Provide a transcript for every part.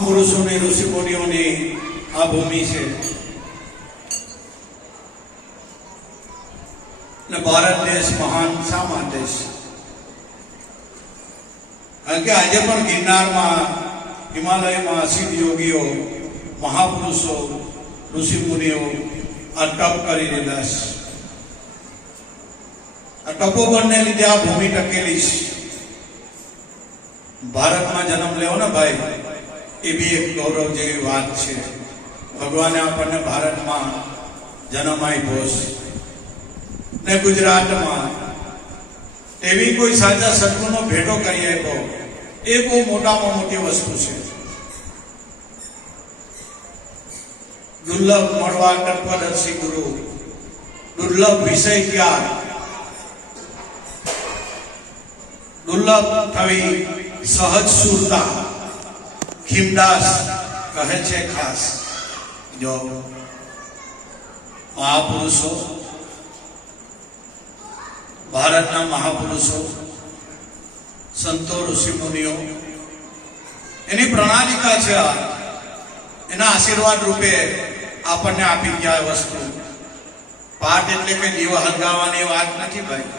પુરુષોની ઋષિમુનિઓની આ ભૂમિ છે ને ભારત દેશ મહાન શા માટે છે? કારણ કે આજે પણ ગિરનારમાં, હિમાલયમાં સિદ્ધ યોગીઓ, મહાપુરુષો, ઋષિમુનિઓ આ તપ કરી રહેલા છે. આ તપોબળને લીધે આ ભૂમિ ટકેલી છે. ભારતમાં જન્મ લેવો ને ભાઈ, એ બી એક ગૌરવ જેવી વાત છે. ભગવાને આપણને ભારતમાં જન્મ આપ્યો છે ને ગુજરાતમાં એવી કોઈ સાચા સદગુણનો ભેટો કરી આપ્યો, એ બહુ મોટામાં મોટી વસ્તુ છે. દુર્લભ મળવા તત્વદર્શી ગુરુ, દુર્લભ વિષય જ્ઞાન, દુર્લભ થવી સહજ સુરતા. ખીમદાસ કહે છે ખાસ, જો મહાપુરુષો, ભારતના મહાપુરુષો, સંતો, ઋષિમુનિઓ, એની પ્રણાલિકા છે. એના આશીર્વાદ રૂપે આપણને આપી ગયા વસ્તુ. પાઠ એટલે કે દીવા હલગાવવાની વાત નથી ભાઈ.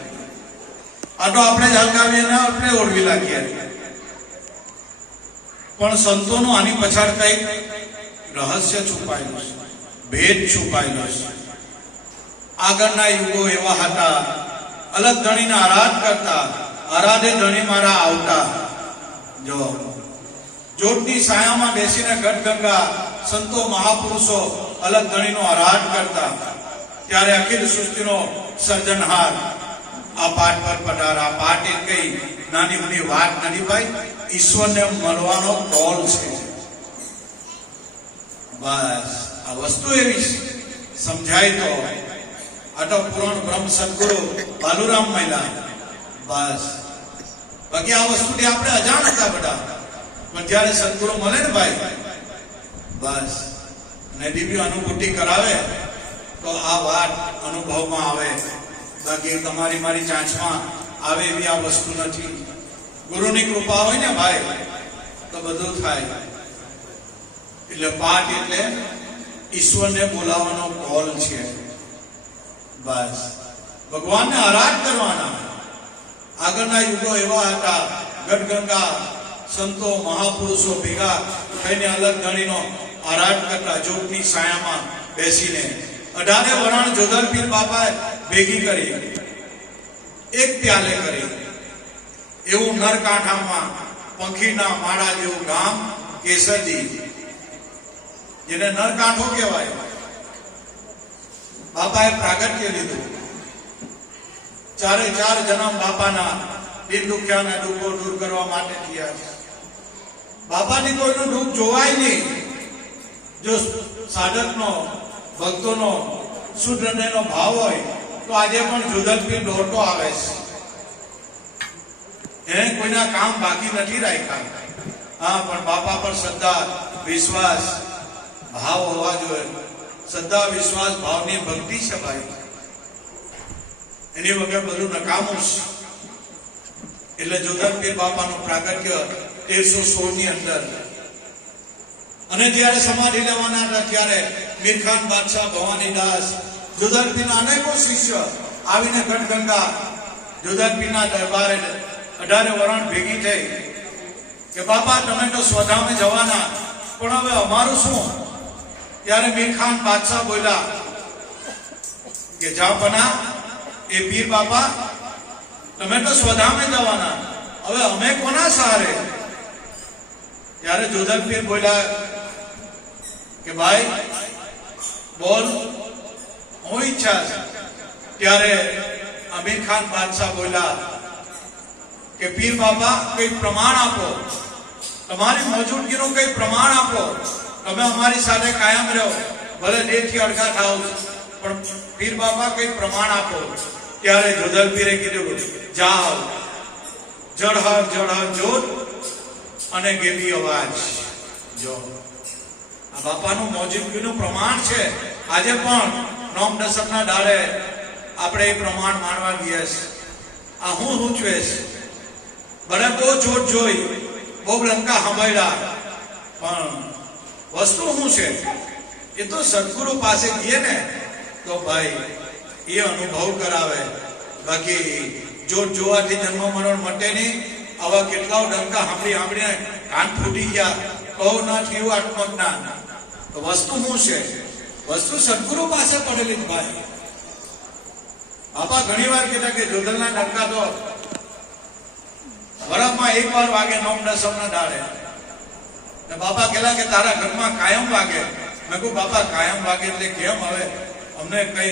આ તો આપણે જ હલગાવીએ ને આપણે ઓળવી લાગીએ. પણ સંતોનું આની પછાડ કઈ રહસ્ય છુપાયેલું છે, ભેદ છુપાયેલો છે. આગળના યુગો એવા હતા, અલગ ધણીને આરાધ કરતા, આરાધે ધણી મારા આવતા. જો જોતની છાયામાં બેસીને ગઢગંગા સંતો મહાપુરુષો અલગ ધણીનો આરાધ કરતા, ત્યારે અખિલ સૃષ્ટિનો સર્જનહાર આ પાઠ પર પધારા. પાઠ એ કઈ નાની મોટી વાત નથી ભાઈ, ઈશ્વરને મળવાનો કોલ છે. બસ આ વસ્તુ એવી સમજાય તો આ તો પૂર્ણ બ્રહ્મ સદગુરુ બાલુરામ મહિલા. બસ બાકી આ વસ્તુથી આપણે અજાણ હતા બધા, પણ જયારે સદગુરુ મળે ને ભાઈ, બસ અને દિવ્ય અનુભૂતિ કરાવે તો આ વાત અનુભવમાં આવે. બાકી તમારી મારી ચાંચમાં આવે એવી આ વસ્તુ નથી. ગુરુની કૃપા હોય ને ભાઈ તો બધું થાય. એટલે પાઠ એટલે ઈશ્વરને બોલાવવાનો કોલ છે. બસ ભગવાનને આરાધ કરવાના. આગળના યુગો એવા હતા, ગઢગંગા સંતો મહાપુરુષો ભેગા થઈને અલગ ધણીનો આરાધ કરતા, જોગની છાયામાં બેસીને. 18 વરાણ જોધરપીર બાપાએ ભેગી કરી, એક પ્યાલે કરી. એવું નરકાંઠામાં પંખીના માળા જેવું ગામ કેસરજી, જેને નરકાંઠો કહેવાય, બાપાએ પ્રાગટ્ય લીધું. 4 જન્મ બાપાના દિન દુખ્યાના દુઃખો દૂર કરવા માટે થયા છે. બાપાની કોઈનું દુઃખ જોવાય નહીં. જો સાધકનો, ભક્તોનો, શુદ્ધ હૃદયનો ભાવ હોય તો આજે પણ જોધરપીર દોડતો આવે છે. એને કોઈના કામ બાકી નથી રાખ્યા. હા, પણ બાપા પર શ્રદ્ધા, વિશ્વાસ, ભાવ હોવા જોઈએ. શ્રદ્ધા, વિશ્વાસ, ભાવની ભક્તિ છે ભાઈ. એની વગર બધું નકામું છે. એટલે જોધરપીર બાપાનું પ્રાગટ્ય 1316 ની અંદર. અને જ્યારે સમાધિ લેવાના હતા ત્યારે મીરખાન બાદશાહ, ભવાનીદાસ, જોધરપીરના અનેકો શિષ્ય આવીને ગઢગંગા જોધરપીરના દરબારે 18 વરણ ભેગી થઈ કે બાપા તમે તો સ્વધામે જવાના, પણ હવે અમારું શું? ત્યારે મીરખાન બાદશાહ બોલ્યા કે જા પના એ પીર બાપા, તમે તો સ્વધામે જવાના, હવે અમે કોના સહારે? ત્યારે જોધરપીર બોલ્યા કે ભાઈ બોલ, હું ઈચ્છા છે. ત્યારે અમીર ખાન બાદશાહ બોલ્યા કે પીર બાપા કઈ પ્રમાણ આપો, તમારી મોજૂદગીનું કઈ પ્રમાણ આપો. તમે અમારી સાથે કાયમ રહો, ભલે દેહથી અડગા થાવ, પણ પીર બાપા કઈ પ્રમાણ આપો. ત્યારે જોધરપીરે કીધું જાઓ, જળહર જળહર જોત અને ગેલી અવાજ. જો આ બાપાનું મોજૂદગીનું પ્રમાણ છે. આજે પણ નોમ દશકના દાડે આપણે એ પ્રમાણ માનવા ગયા છે. આ હું સૂચવેશ, બને બહુ જોત જોઈ, બહુ લંકા સાંભળ્યા, પણ વસ્તુ શું છે એ તો સદગુરુ પાસે ગયે ને તો ભાઈ એ અનુભવ કરાવે. બાકી જોવાથી જન્મ મરણ મટે નહીં. આવા કેટલાઓ ડંકા સાંભળીને કાન ફૂટી ગયા. કહો ના થયું આત્મજ્ઞાન. તો વસ્તુ શું છે? વસ્તુ સદગુરુ પાસે પડેલી જ ભાઈ. બાપા ઘણી વાર કહેતા કે જોધલના ડંકા તો વરસમાં એક વાર વાગે, નોમ દસમના દાડે. ને બાપા કહેલા કે તારા ઘરમાં કાયમ વાગે. મેં કહું બાપા કાયમ વાગે એટલે કેમ? હવે અમને કઈ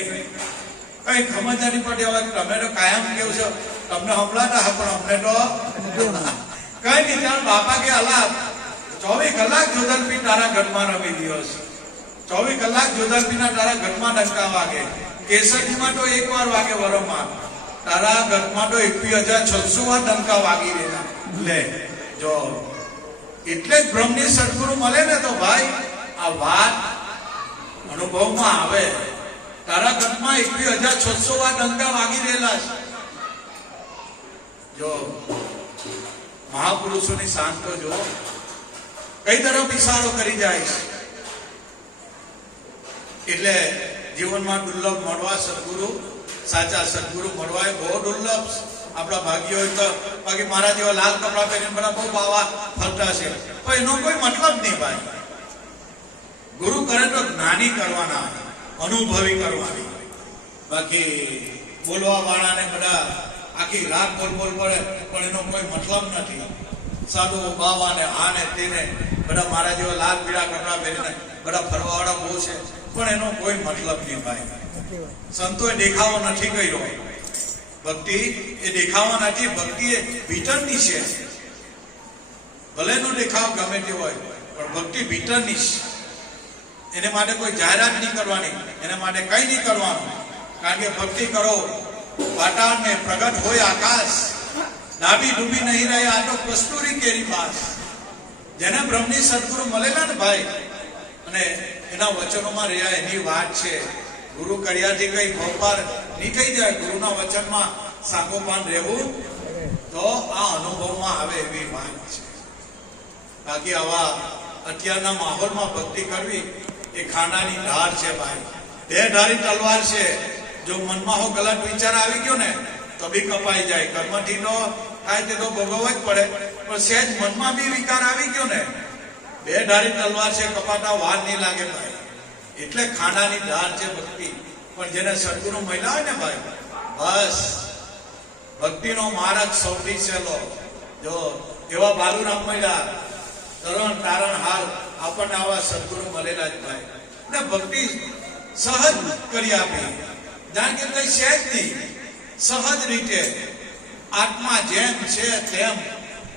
ખબર નથી પડતી. હવે તમે તો કાયમ કેવું છો, તમને હમણાં પણ અમને તો કઈ નહીં. ત્યારે બાપા કે અલા 24 કલાક જોધલપી તારા ઘરમાં રમી દિવસ, 24 કલાક જોધલપીના તારા ઘરમાં ડંકા વાગે. કેસરીમાં તો એક વાર વાગે વરમાં, તારા ઘરમાં તો 21,600 વાર ડંકા વાગી રહેલા. લે જો એટલે જ બ્રહ્મની સદગુરુ મળે ને તો ભાઈ આ વાત અનુભવમાં આવે. તારા ઘરમાં 21,600 વાર ડંકા વાગી રહેલા છે. જો મહાપુરુષોની શાન તો જો કઈ તરફ ઇશારો કરી જાય છે. એટલે જીવનમાં દુર્લભ મળવા સદગુરુ, સાચા સદગુરુ મળવા એ બહુ દુર્લભ. આપણા ભાગ્યો હોય તો, બાકી મારા જેવા લાલ કપડા પહેરીને બધા બહુ બાવા ફરતા છે, પણ એનો કોઈ મતલબ નહીં ભાઈ. ગુરુ કરે તો જ્ઞાની કરવાના, અનુભવી કરવાની. બાકી બોલવા વાળાને બધા આખી રાત બોલ પડે પણ એનો કોઈ મતલબ નથી. સાધુ બાવા ને આ ને તેને બધા મારા જેવા લાલ પીળા કપડા પહેરીને બધા ફરવા વાળા બહુ છે, પણ એનો કોઈ મતલબ નહીં ભાઈ. સંતોએ દેખાવો નથી કર્યો. ભક્તિ એ દેખાવા નથી. ભક્તિ એ ભીતરની છે. ભલે એનો દેખાવ ગમે તે હોય પણ ભક્તિ ભીતરની છે. એને માટે કોઈ જાહેરાત નહીં કરવાની, એને માટે કઈ નહીં કરવાનું. કારણ કે ભક્તિ કરો પાતાળ ને પ્રગટ હોય આકાશ, ડાબી ડૂબી નહીં રહે આ તો કસ્તુરી કેરી પાસ. જેને બ્રહ્મની સદગુરુ મળેલા ને ભાઈ, અને એના વચનોમાં રહ્યા એની વાત છે. ગુરુ કર્યાથી કઈ ભવપાર નહીં થઈ જાય. ગુરુના વચનમાં સાકોપાન રહેવું તો આ અનુભવમાં આવે એવી વાત છે. બાકી આવા અત્યારના માહોલમાં ભક્તિ કરવી એ ખાનાની ધાર છે ભાઈ. બે ધારી તલવાર છે. જો મનમાં હો ગલત વિચાર આવી ગયો ને તો બી કપાઈ જાય. કર્મથી તો થાય તે તો ભોગવવો જ પડે, પણ સહેજ મનમાં બી વિકાર આવી ગયો ને, બે ધારી તલવાર છે, કપાતા વાર નહીં લાગે ભાઈ. એટલે ખાનાની ધાર છે ભક્તિ. પણ જેને સદગુરુ મળ્યા હોય ને ભાઈ, બસ ભક્તિનો માર્ગ સૌથી સહેલો. જો એવા બાલુરામ મળ્યા, તરણ તારણ હાલ, આપણને આવા સદગુરુ મળેલા જ ભાઈ. ને ભક્તિ સહજ કરી આપી. જાણ કે કઈ છે જ નહીં, સહજ રીતે આત્મા જેમ છે તેમ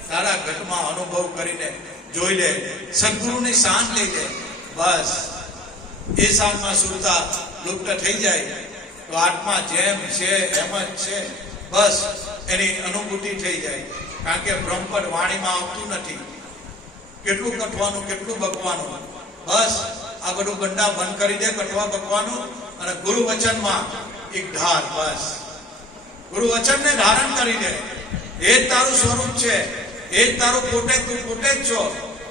તારા ઘટમાં અનુભવ કરીને જોઈ લે. સદગુરુની શાન લઈ લે. બસ એ શાનમાં સુરતા લુપ્ત થઈ જાય તો આત્મા જેમ છે એમ જ છે. બસ એની અનુભૂતિ થઈ જાય. કારણ કે બ્રહ્મપદ વાણીમાં આવતું નથી. કેટલું કઠવાનું, કેટલું બકવાનું. બસ આ બધું ગંડા બંધ કરી દે, કઠવા બકવાનું, અને ગુરુ વચનમાં એક ધાર. બસ ગુરુ વચનને ધારણ કરી દે. એ જ તારું સ્વરૂપ છે, એ જ તારું પોતે, તું પોતે જ છો.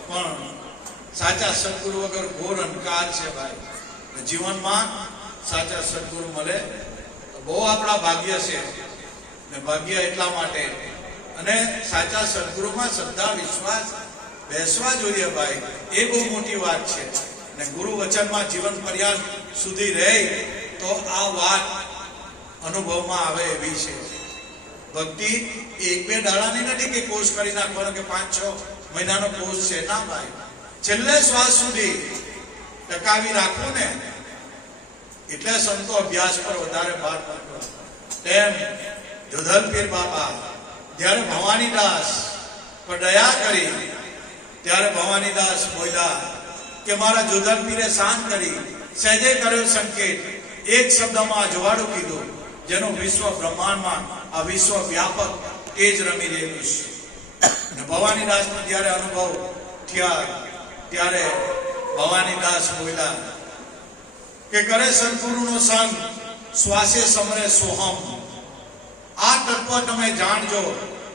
પણ સાચા સદગુરુ વગર ઘોર અંધકાર છે ભાઈ. જીવનમાં સાચા સદગુરુ મળે તો બહુ આપણા ભાગ્ય છે. ને ભાગ્ય એટલા માટે, અને સાચા સદગુરુમાં શ્રદ્ધા વિશ્વાસ બેસવા જોઈએ ભાઈ. એ બહુ મોટી વાત છે. ને ગુરુ વચનમાં જીવન પર્યાંત સુધી રહે તો આ વાત અનુભવમાં આવે એવી છે. ભક્તિ એક બે દાડાની નથી કે કોર્સ કરી નાખવાનો કે 5-6 મહિનાનો કોર્સ છે. ના ભાઈ, છેલ્લે શ્વાસ સુધી ટકાવી રાખો ને. એટલે સંતો અભ્યાસ પર વધારે ભાર મૂક્યો. તેમ જોધલપીર બાપા જ્યારે ભવાનીદાસ પર દયા કરી ત્યારે ભવાનીદાસ બોલ્યા કે મારા જોધલપીરે શાંત કરી, સહેજે કર્યો સંકેત, એક શબ્દમાં અજવાળું કીધું, જેનો વિશ્વ બ્રહ્માંડમાં આ વિશ્વ વ્યાપક એ જ રમી રહેલું છે. ભવાનીદાસ નો જયારે અનુભવ થયા ત્યારે ભવાનીદાસ બોલ્યા કે કરે સદગુરુનો સંગ, શ્વાસે સમરે સોહમ. આ તત્વ તમે જાણજો,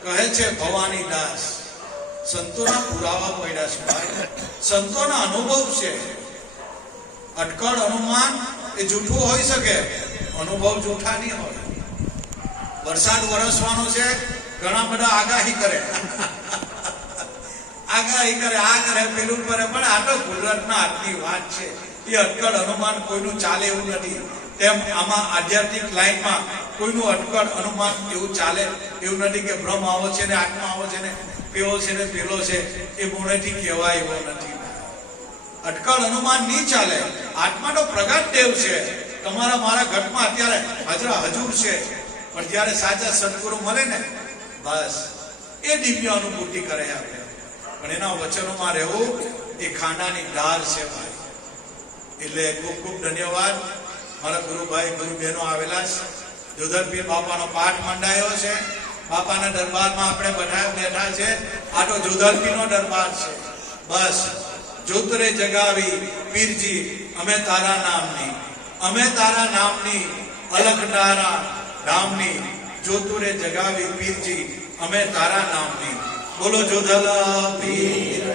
કહે છે ભવાનીદાસ. સંતોના પુરાવા પડ્યા છે ભાઈ, સંતોના અનુભવ છે. અટકળ અનુમાન એ જૂઠું હોઈ શકે, અનુભવ જૂઠા નહીં હોય. વરસાદ વરસવાનો છે, ઘણા બધા આગાહી કરે, આગાહી કરે, આ કરે, પેલું કરે, પણ આ તો કુદરતના હાથની વાત છે. એ અટકળ અનુમાન કોઈનું ચાલે એવું નથી. તેમ આમાં આધ્યાત્મિક લાઈનમાં કોઈનું અટકળ અનુમાન એવું ચાલે એવું નથી કે બ્રહ્મ આવો છે ને આત્મા આવો છે ને પેલો છે ને પેલો છે, એ મોઢેથી કહેવાય એવો નથી. અટકળ અનુમાન નહીં ચાલે. આત્મા તો પ્રગટ દેવ છે, તમારા મારા ઘટમાં અત્યારે હજુર છે, પણ જ્યારે સાચા સદગુરુ મળે ને બસ એ દિવ્ય અનુભૂતિ કરે આપણે. પણ એના વચનોમાં રહેવું એ ખાંડાની ધાર છે ભાઈ. એટલે ખૂબ ખૂબ ધન્યવાદ. મારા ગુરુભાઈ ગુરુ બહેનો આવેલા છે. જોધરપીર બાપાનો પાઠ મંડાયો છે. બાપાના દરબારમાં આપણે બધા બેઠા છે. આ તો જોધરપીરનો દરબાર છે. બસ જોતરે જગાવી પીરજી અમે તારા નામની, અમે તારા નામની, અલખ તારા નામની, જોતુરે જગાવી પીરજી અમે તારા નામની. બોલો જોધલ પીર.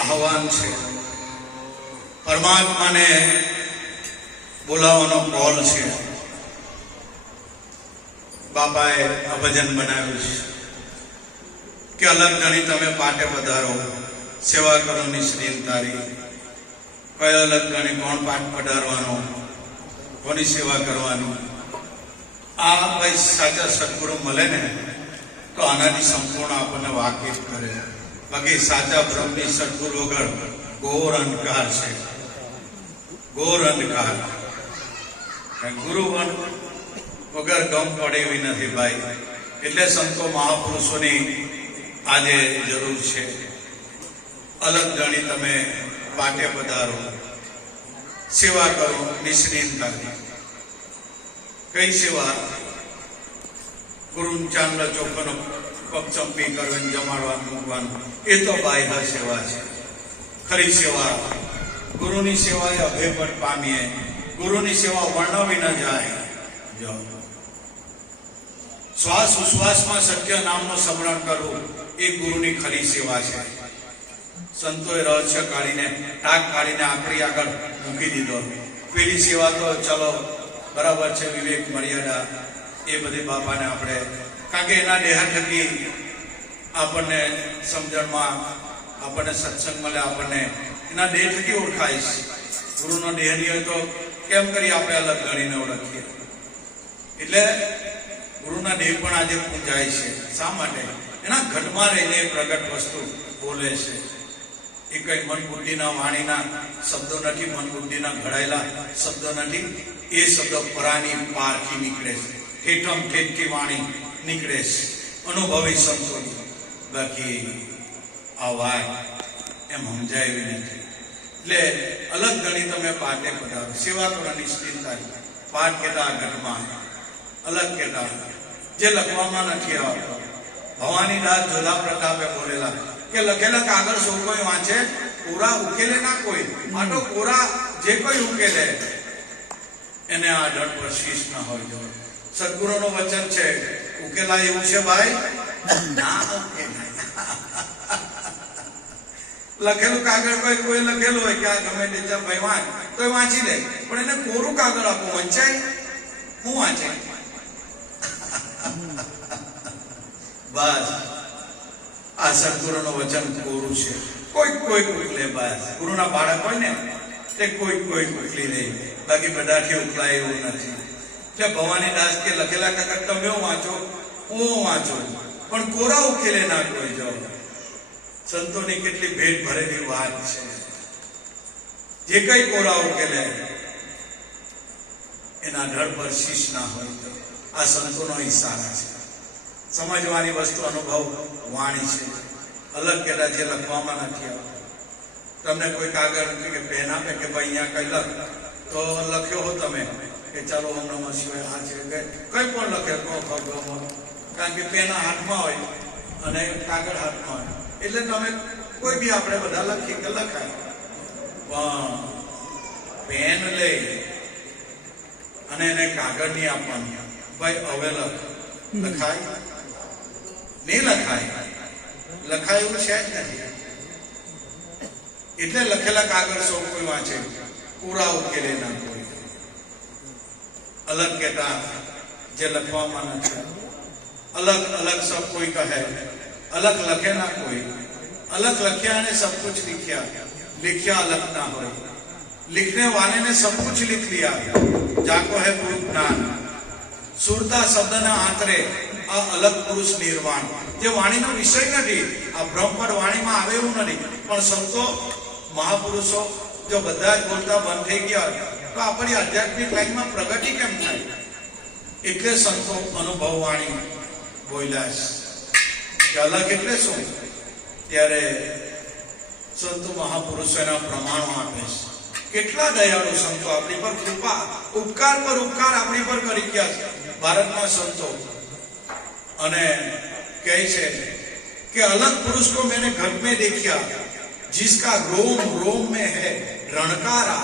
આહવાન છે, પરમાત્માને બોલાવવાનો કોલ છે. બાપાએ આ ભજન બનાવ્યું છે કે અલગ ગણી તમે પાટે પધારો, સેવા કરો નિશ્રીન તારી. કયો અલગ ગણી કોણ પાઠ પધારવાનો, કોની સેવા કરવાની? આ ભાઈ સાચા સદગુરુ મળે ને તો આનાથી સંપૂર્ણ આપણને વાકેફ કરે. બાકી સાચા બ્રહ્મની સદગુરુ વગર ઘોર અંધકાર છે, ઘોર અંધકાર. ગુરુ વગર ગમ પડે એવી નથી ભાઈ. એટલે સંતો મહાપુરુષોની આજે જરૂર છે. અલગ ગણી તમે પાટે પધારો, સેવા કરો નિશ્ચિંતતાથી. કઈ સેવા? ગુરુ ચાંદ્ર ચોખનો પગ ચંપી કરવાની, જમાડવાનું, મૂકવાનું, એ તો બાહ્ય સેવા છે. ખરી સેવા ગુરુની સેવા એ અભેપટ પામીએ. ગુરુની સેવા વર્ણવી ન જાય. જો શ્વાસ ઉશ્વાસમાં સત્ય નામનું સ્મરણ કરવું એ ગુરુની ખરી સેવા છે. સંતોએ રહસ્ય કાઢીને, ટાક કાઢીને આપણી આગળ મૂકી દીધો. પેલી સેવા તો ચલો બરાબર છે, વિવેક મર્યાદા એ બધી બાપાને આપણે, કારણ કે એના દેહ થકી આપણને સમજણમાં, આપણને સત્સંગ મળે, આપણને એના દેહ થકી ઓળખાય છે. ગુરુનો દેહ નહીં હોય તો કેમ કરી આપણે અલગ ગણીને ઓળખીએ? એટલે ગુરુના દેહ પણ આજે પૂજાય છે. શા માટે? એના ઘટમાં રહીને પ્રગટ વસ્તુ બોલે છે. એ કઈ મન બુદ્ધિના વાણીના શબ્દો નથી, મન બુદ્ધિના ઘડાયેલા શબ્દો નથી. એ શબ્દ પરાની પારથી નીકળે છે, ઠેઠમ ઠેઠથી વાણી નીકળે છે, અનુભવી સંતોની. બાકી આ વાત એમ સમજાય એવી નથી. એટલે અલગ ગણી તમે પાઠે પધારો. સેવા કરો નિશ્ચિંતા. પાઠ કેતા ઘટમાં અલગ કેતા જે લખવામાં નથી આવતો. ભવાની દાસ જોધા પ્રતાપે બોલેલા કે લખેલા કાગળ સૌ કોઈ વાંચે, કોરા ઉકેલે ના કોઈ. આ તો કોરા જે કોઈ ઉકેલે એને આ ધડ પર શીશ ના હોય. જો સદગુરુનું વચન છે, ઉકેલા એવું છે ભાઈ ના ઉકેલાય. લખેલું કાગળ કોઈ લખેલું હોય કે આ ગમે તે ભાઈ વાંચ તો એ વાંચી લે, પણ એને કોરું કાગળ આપો વંચાય હું વાંચે? બસ આ સદગુરુનું વચન કોરું છે. કોઈ ઉકલે. બસ ગુરુના બાળક હોય ને તે કોઈ ઉકલી લે, બાકી બધાથી ઉકલાય એવું નથી. એટલે ભવાની દાસ કે લખેલા કાગળ તમે વાંચો, હું વાંચો, પણ કોરા ઉકેલે ના કોઈ. જો સંતોની કેટલી ભેટ ભરેલી વાત છે. જે કઈ કોરા ઉકેલે એના ધડ પર શીશ ના હોય. તો આ સંતોનો ઈશારા છે. સમજવાની વસ્તુ અનુભવ વાણી છે. અલગ કેલા જે લખવામાં નથી આવતું. તમને કોઈ કાગળ કે પેન આપે કે ભાઈ અહીંયા કઈ લખ, તો લખ્યો હો તમે કે ચાલો ઓમ નમઃ શિવાય આ છે કઈ પણ લખે, કારણ કે પેન હાથમાં હોય અને કાગળ હાથમાં હોય એટલે તમે કોઈ બી આપણે બધા લખીએ કે લખાય. પણ પેન લઈ અને એને કાગળ નહીં આપવાનું, ભાઈ હવે લખાય નહીં લખાય. લખાય એવું છે જ નથી. એટલે લખેલા કાગળ સૌ કોઈ વાંચે, પૂરા ઉકેલે ના કોઈ. અલગ કેતા જે લખવામાં નથી. અલગ સબ કોઈ કહે, अलग लखे ना कोई. अलग लख्या ने सब कुछ लिखा अलग ना हो. लिखने वाले ने सब कुछ लिख लिया. जाको है पूर्ण ज्ञान. सुरता शब्द ना आंतरे आ अलग पुरुष निर्वाण. જે વાણીનો વિષય નથી, આ બ્રહ્મપદ વાણીમાં આવે એવું નથી. પણ સંતો મહાપુરુષો જો બધા જ બોલતા બંધ થઈ ગયા તો આપણી આધ્યાત્મિક લાઈનમાં પ્રગતિ કેમ થાય? એટલે સંતો અનુભવ વાણી બોલ્યા છે. અલગ એટલે શું? ત્યારે સંતો મહાપુરુષો એના પ્રમાણો આપે છે. કેટલા દયાળુ સંતો આપણી પર કૃપા, ઉપકાર પર ઉપકાર આપણી પર કરી ગયા છે ભારતના સંતો. અને કહે છે કે અલગ પુરુષ को मैंने घर में देखा जिसका रोम रोम में है रणकारा.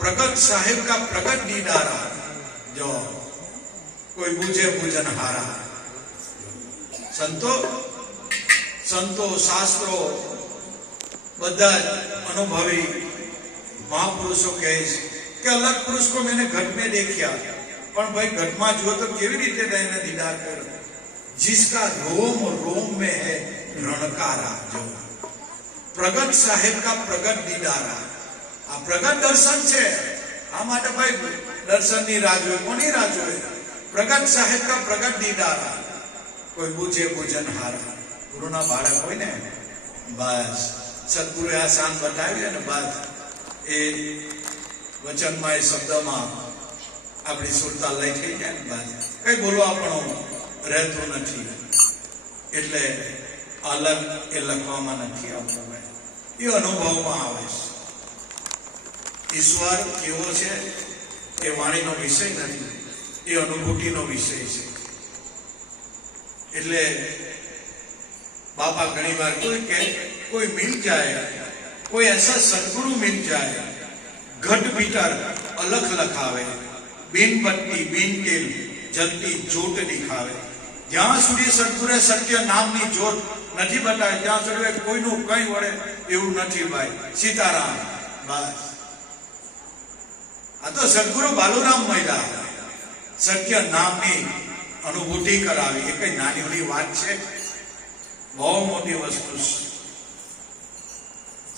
प्रगट साहेब का प्रगट दीदारा. जो कोई बुझे बुझनहारा. संतो शास्त्रो બધા અનુભવી મહાપુરુષો કહે છે કે અલગ પુરુષ को मैंने घर में देखा. પણ ભાઈ ઘટમાં જુઓ તો કેવી રીતે તેને દીદાર કર્યો. जिसका रोम रोम में है रणकारा. जो प्रगट साहेब का प्रगट दीदारा. આ પ્રગટ દર્શન છે. આ માટે ભાઈ દર્શન ની રાહ જોઈ. કોની રાહ જોઈ? પ્રગટ સાહેબ કા પ્રગટ દીદારા. કોઈ બુજે બુજનહારા. ગુરુના બાળક હોય ને, બસ સદગુરુ આ શાન બતાવી ને બસ એ વચનમાં એ શબ્દમાં આપણી સુરતા લઈ થઈ જાય ને બસ કઈ બોલવા પણ રહેતું નથી. એટલે અલગ એ લખવામાં નથી આવતું, એ અનુભવમાં આવે છે. ઈશ્વર કેવો છે એ વાણીનો વિષય નથી, એ અનુભૂતિનો વિષય છે. એટલે બાપા ઘણી વાર कोई मिल जाए, कोई ऐसा सदगुरु मिल जाए, घट भीतर अलग लखावे, बिन बत्ती बिन तेल जलती जोत दिखावे. જ્યાં સુધી સદગુરુએ સત્ય નામની જોત નથી બતાવી ત્યાં સુધી કોઈનું કઈ વળે એવું નથી ભાઈ. સીતારામ. બસ આ તો સદગુરુ બાલુરામ મહિલા સત્ય નામની અનુભૂતિ કરાવી. એ કઈ નાની ઓલી વાત છે? બહુ મોટી વસ્તુ છે.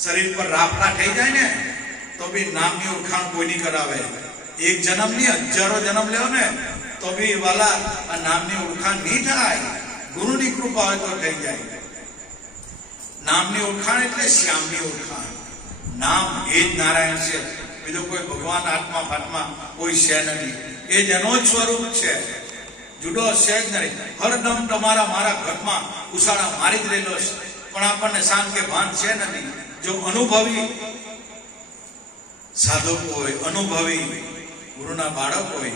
શરીર પર રાફડા થઈ જાય ને તો બી નામની ઓળખાણ કોઈ નહીં કરાવે. એક જન્મ ની 1000 જન્મ લેવો ને તો બી વાલા આ નામની ઓળખાણ નહીં થાય. ગુરુની કૃપા હોય તો થઈ જાય. નામની ઓળખાણ એટલે શ્યામની ઓળખાણ. નામ એ જ નારાયણ છે, બીજો કોઈ ભગવાન આત્મા ફાત્મા કોઈ છે નથી. એ જ એનો જ સ્વરૂપ છે, જુદો છે જ નહીં. હરદમ તમારા મારા ઘરમાં ઉછાળા મારી જ રહેલો છે, પણ આપણને શાંત કે ભાન છે નથી. જો અનુભવી સાધક હોય, અનુભવી ગુરુના બાળક હોય,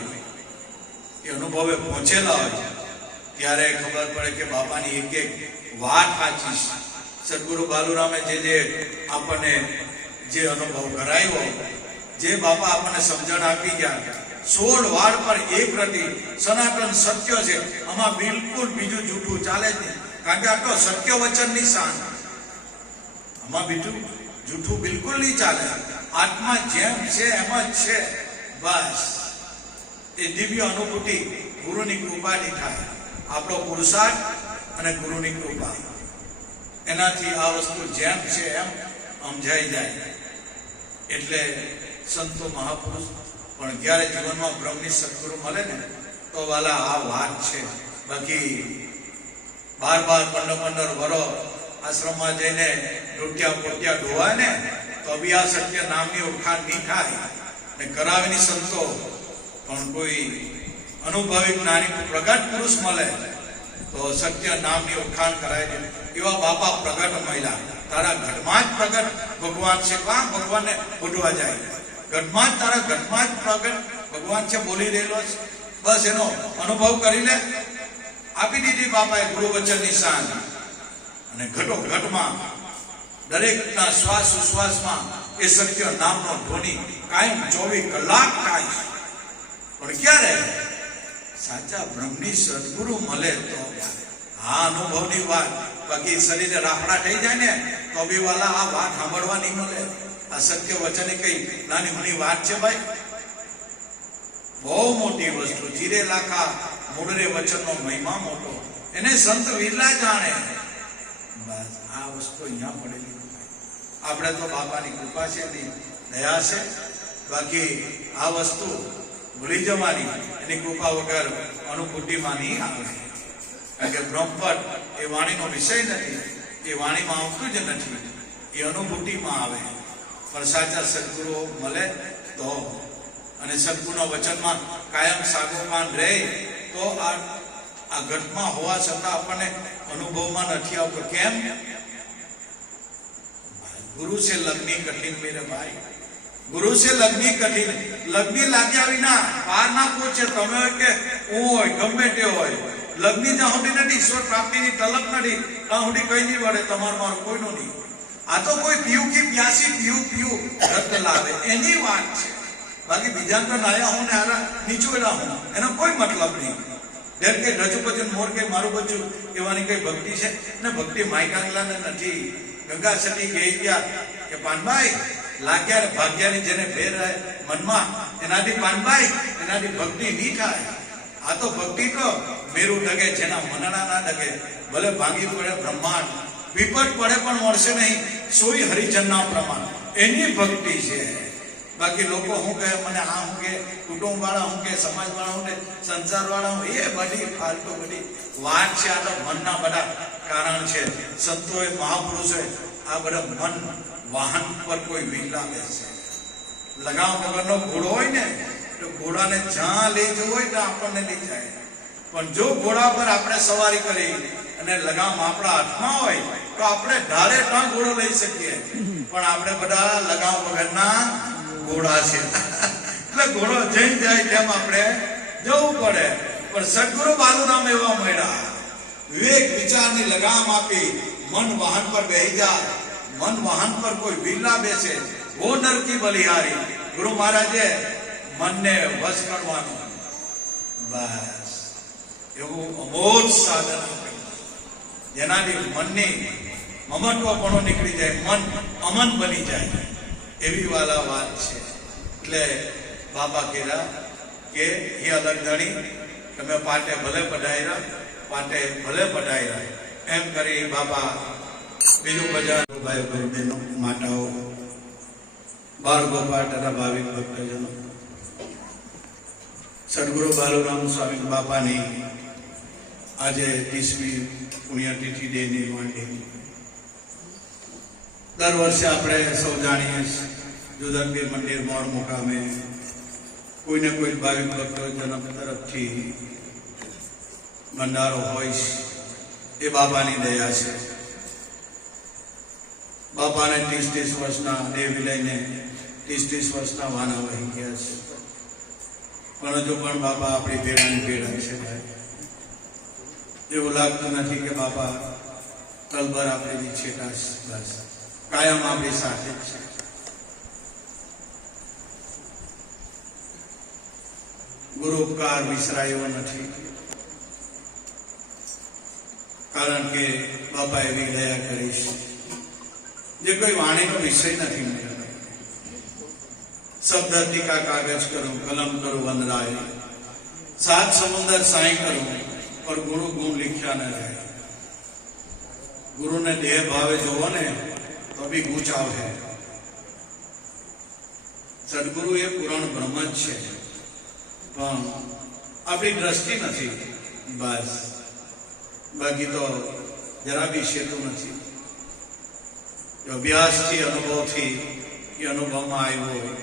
એ અનુભવે પહોંચેલા હોય, ત્યારે ખબર પડે કે બાપાની એક એક વાત સાચી છે. સદગુરુ બાલુરામે જે આપણને જે અનુભવ કરાયો, જે બાપા આપણને સમજણ આપી ગયા, 16 વાળ પર એક રતી સનાતન સત્ય છે. આમાં બિલકુલ બીજું જૂઠું ચાલે જ નહીં, કારણ કે આ તો સત્ય વચનની શાન. આમાં બીજું જૂઠું બિલકુલ નહીં ચાલે. આત્મા જેમ છે એમ જ છે, બસ. એ દિવ્ય અનુભૂતિ ગુરુની કૃપાની થાય. આપણો પુરુષાર્થ અને ગુરુની કૃપા, એનાથી આ વસ્તુ જેમ છે એમ સમજાઈ જાય. એટલે સંતો મહાપુરુષ પણ જ્યારે જીવનમાં બ્રહ્મની સદગુરુ મળે ને, તો વાલા આ વાત છે. બાકી 12-15 વર્ષ આશ્રમમાં જઈને રોટિયા પોટિયા ધોવાય ને, તો બી આ સત્ય નામની ઓળખાણ નહીં થાય. ને કરાવીની સંતો પણ કોઈ અનુભવી જ્ઞાની પ્રગટ પુરુષ મળે તો સત્ય નામની ઓળખાણ કરાય દે. એવા બાપા પ્રગટ મહિલા, તારા ઘટમાં જ પ્રગટ ભગવાન છે. કાં ભગવાનને ઉડવા જાય? ઘટમાં જ, તારા ઘટમાં જ પ્રગટ ભગવાન છે, બોલી રહેલો છે. બસ એનો અનુભવ કરી લે. આપી દીધી બાપાએ ગુરુ વચનની શાન. અને ઘટો ઘટમાં દરેકના શ્વાસ ઉશ્વાસમાં એ સત્ય નામનો ધ્વનિ કાયમ 24 કલાક થાય. પણ ક્યારે? સાચા બ્રહ્મની સદગુરુ મળે તો આ અનુભવની વાત. બાકી શરીરે રાફડા થઈ જાય ને, તો બી વાલા આ વાત સાંભળવા નહીં મળે. આ સત્ય વચન કઈ નાની નાની વાત છે ભાઈ? બહુ મોટી વસ્તુ. જીરે લાખા મૂળરે વચનનો મહિમા મોટો, એને સંત વિરલા જાણે. બસ આ વસ્તુ અહીંયા પડેલી. આપણે તો બાપાની કૃપા છે, એની દયા છે. બાકી આ વસ્તુ ભૂલી જવાની, એની કૃપા વગર અનુભૂતિમાં નહીં આવે. કારણ કે બ્રહ્મપદ એ વાણીનો વિષય નથી, એ વાણીમાં આવતું જ નથી, એ અનુભૂતિમાં આવે. પણ સાચા સદગુરુઓ મળે તો, અને સદગુરુના વચનમાં કાયમ સાગોપાન રહે તો આ ઘટમાં હોવા છતાં આપણને અનુભવમાં નથી આવતો. કેમ? ગુરુ છે લગ્ની કઠિન મેરે ભાઈ, ગુરુ છે લગ્ની કઠિન. લગ્ની લાગ્યા વિના પાર ના પહોંચે. તમે હોય કે હું હોય, ગમે તે હોય, લગ્ની જ્યાં સુધી નથી, ઈશ્વર પ્રાપ્તિની તલબ નથી, ત્યાં સુધી કઈ નહીં વળે. તમારું મારું કોઈનું નહીં. આ તો કોઈ પીવું કે પ્યાસી પીવું રત લાવે એની વાત છે. બાકી બીજા તો નાયા હું ને હારા નીચોડા હું, એનો કોઈ મતલબ નહીં. જેમ કે રજુ બચન મોર કે મારું બચ્ચું એવાની કઈ ભક્તિ છે ને? ભક્તિ માયકાંગલાને નથી. ગંગા સતી કહી ગયા કે પાનભાઈ લાગ્યા ને ભાગ્યાની જેને ભેર રહે મનમાં, એનાથી પાનભાઈ એનાથી ભક્તિ નહીં થાય. આ તો ભક્તિ તો મેરું ડગે, જેના મનડા ના ડગે. ભલે ભાંગી પડે બ્રહ્માંડ, વિપત પડે પણ મળશે નહીં સોઈ હરિજનના પ્રમાણ, એની ભક્તિ છે. બાકી લોકો શું કહે, મને આ શું કે, કુટુંબ વાળા શું કે, સમાજ વાળા શું કે, સંસાર વાળા શું, એ બધી ફાલતુ બધી વાત છે. આ તો મનના બધા કારણ છે. સંતોએ મહાપુરુષોએ આ બધા મન વાહન પર કોઈ વિરલા બેસે. લગામ વગરનો ઘોડો હોય ને, તો ઘોડાને જ્યાં લઈ જવું હોય ત્યાં આપણને લઈ જાય. પણ જો ઘોડા પર આપણે સવારી કરી અને લગામ આપણા હાથમાં હોય તો આપણે ધારે ત્યાં ઘોડો લઈ શકીએ. પણ આપણે બધા લગામ વગરના ઘોડા છે. એટલે ઘોડો જઈ જાય તેમ આપણે જવું પડે. પણ સદગુરુ બાલુરામ એવા મળ્યા, વિવેક વિચારની લગામ આપી મન વાહન પર બેહી જાય. મન વાહન પર કોઈ વિરલા બેસે, વો નર કી બલિહારી. ગુરુ મહારાજે મનને વશ કરવાનું. બસ એવું અમોઘ સાધન જેનાથી મનની મમત્વપણો નીકળી જાય, મન અમન બની જાય. એવી વાલા વાત છે. એટલે બાપા કહેલા કે હે અલગધણી, તમે પાટે ભલે પધાર્યા, પાટે ભલે પધાર્યા. એમ કરી બાપા બીજું બધા ભાઈ ભાઈ બહેનો, માતાઓ, બાળ ગોપાલ તથા ભાવિક ભક્તજનો, સદગુરુ બાલુરામ સ્વામી બાપાની આજે 30મી પુણ્યતિથિ ડેની માંડી. દર વર્ષે આપણે સૌ જાણીએ જોધનપીર મંદિર મોડ મુકામે કોઈને કોઈ ભાવિક ભક્તો જન્મ તરફથી ભંડારો હોય એ બાપાની દયા છે. બાપાને 30 વર્ષના દેહ વિલયને 30 વર્ષના વાના વહી ગયા છે, પણ હજુ પણ બાપા આપણી ભેડાની ભેડા છે ભાઈ. એવું લાગતું નથી કે બાપા કલભર આપણી છેટા બસ કાયમ આપણી સાથે જ છે. ગુરુ ઉપકાર વિસરાયો નથી, કારણ કે બાપા એવી દયા કરીશ જે કોઈ વાણીનો વિષય નથી મળ્યો. શબ્દ ટીકા કાગજ કરું, કલમ કરું વંદરાય, 7 સમુંદર સાઈ કરું, પર ગુરુ ગુણ લીખ્યા ન જાય. ગુરુને દેહ ભાવે જોવો ને તો બી ગૂંચ આવે. સદગુરુ એ પુરાણ બ્રહ્મ જ છે, પણ આપણી દ્રષ્ટિ નથી બસ. બાકી તો જરા બી શેતું નથી. અભ્યાસથી અનુભવથી એ અનુભવમાં આવ્યો હોય